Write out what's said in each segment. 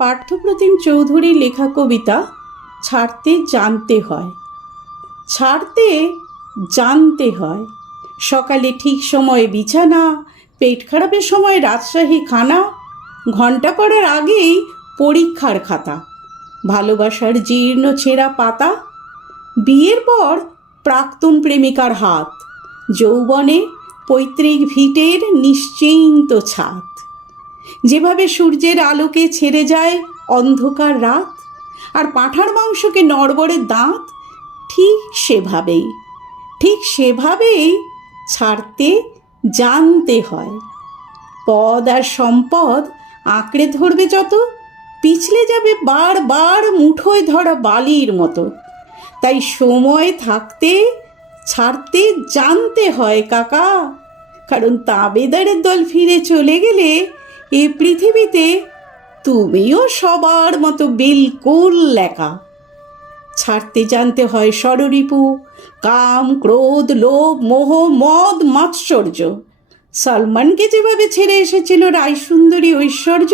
পার্থপ্রতিম চৌধুরীর লেখা কবিতা ছাড়তে জানতে হয়। ছাড়তে জানতে হয়। সকালে ঠিক সময়ে বিছানা, পেট খারাপের সময় রাজশাহী খানা, ঘণ্টা পড়ার আগেই পরীক্ষার খাতা, ভালোবাসার জীর্ণ ছেঁড়া পাতা, বিয়ের পর প্রাক্তন প্রেমিকার হাত, যৌবনে পৈতৃক ভিটের নিশ্চিন্ত ছাদ। যেভাবে সূর্যের আলোকে ছেড়ে যায় অন্ধকার রাত, আর পাঁঠার মাংসকে নড়বড়ে দাঁত, ঠিক সেভাবেই ছাড়তে জানতে হয়। পদ আর সম্পদ আঁকড়ে ধরবে যত, পিছলে যাবে বারবার মুঠোয় ধরা বালির মতো। তাই সময় থাকতে ছাড়তে জানতে হয় কাকা, কারণ তাবেদারের দল ফিরে চলে গেলে এ পৃথিবীতে তুমিও সবার মতো বিলকুল একা। ছাড়তে জানতে হয় ষড়রিপু, কাম, ক্রোধ, লোভ, মোহ, মদ, মাৎসর্য। সলমনকে যেভাবে ছেড়ে এসেছিল রায়সুন্দরী ঐশ্বর্য,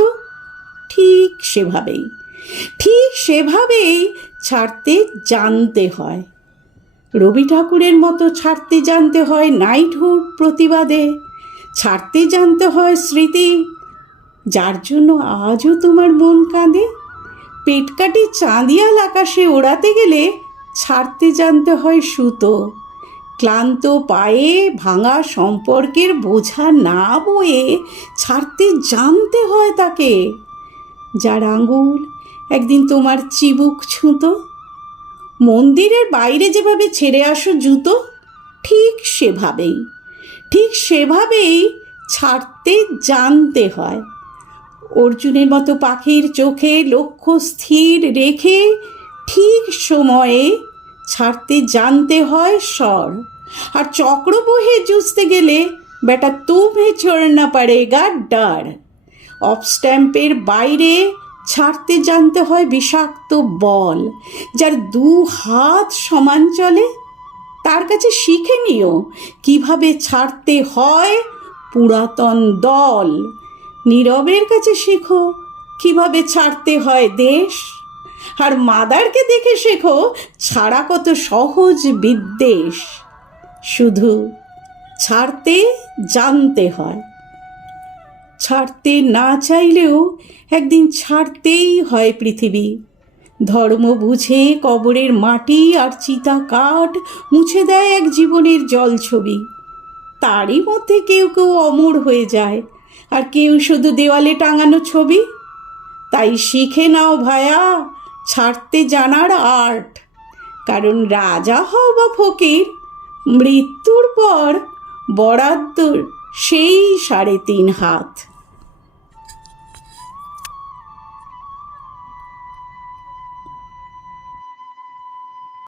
ঠিক সেভাবেই ছাড়তে জানতে হয়। রবি ঠাকুরের মতো ছাড়তে জানতে হয় নাইটহুড প্রতিবাদে। ছাড়তে জানতে হয় স্মৃতি, যার জন্য আজও তোমার মন কাঁদে। পেটকাটি চাঁদিয়াল আকাশে ওড়াতে গেলে ছাড়তে জানতে হয় সুতো। ক্লান্ত পায়ে ভাঙা সম্পর্কের বোঝা না বয়ে ছাড়তে জানতে হয় তাকে, যার আঙুল একদিন তোমার চিবুক ছুঁতো। মন্দিরের বাইরে যেভাবে ছেড়ে আসো জুতো, ঠিক সেভাবেই ছাড়তে জানতে হয়। অর্জুনের মতো পাখির চোখে লক্ষ্য স্থির রেখে ঠিক সময়ে ছাড়তে জানতে হয় স্বর। আর চক্র বহে জুঝতে গেলে বেটা তুমি ছোড়না পারেগা ডার। অফ স্ট্যাম্পের বাইরে ছাড়তে জানতে হয় বিষাক্ত বল। যার 2 হাত সমান চলে, তার কাছে শিখে নিও কিভাবে ছাড়তে হয় পুরাতন দল। নীরবের কাছে শেখো কিভাবে ছাড়তে হয় দেশ। আর মাদারকে দেখে শেখো ছাড়া কত সহজ বিদ্বেষ। শুধু ছাড়তে জানতে হয়। ছাড়তে না চাইলেও একদিন ছাড়তেই হয় পৃথিবী। ধর্ম বুঝে কবরের মাটি আর চিতা কাঠ মুছে দেয় এক জীবনের জলছবি। তারই মধ্যে কেউ অমর হয়ে যায়, আর কেউ শুধু দেওয়ালে টাঙানো ছবি। তাই শিখে নাও ভায়া ছাড়তে জানার আর্ট, কারণ রাজা হও বা ফকির, মৃত্যুর পর বরাদ্দ সেই 3.5 হাত।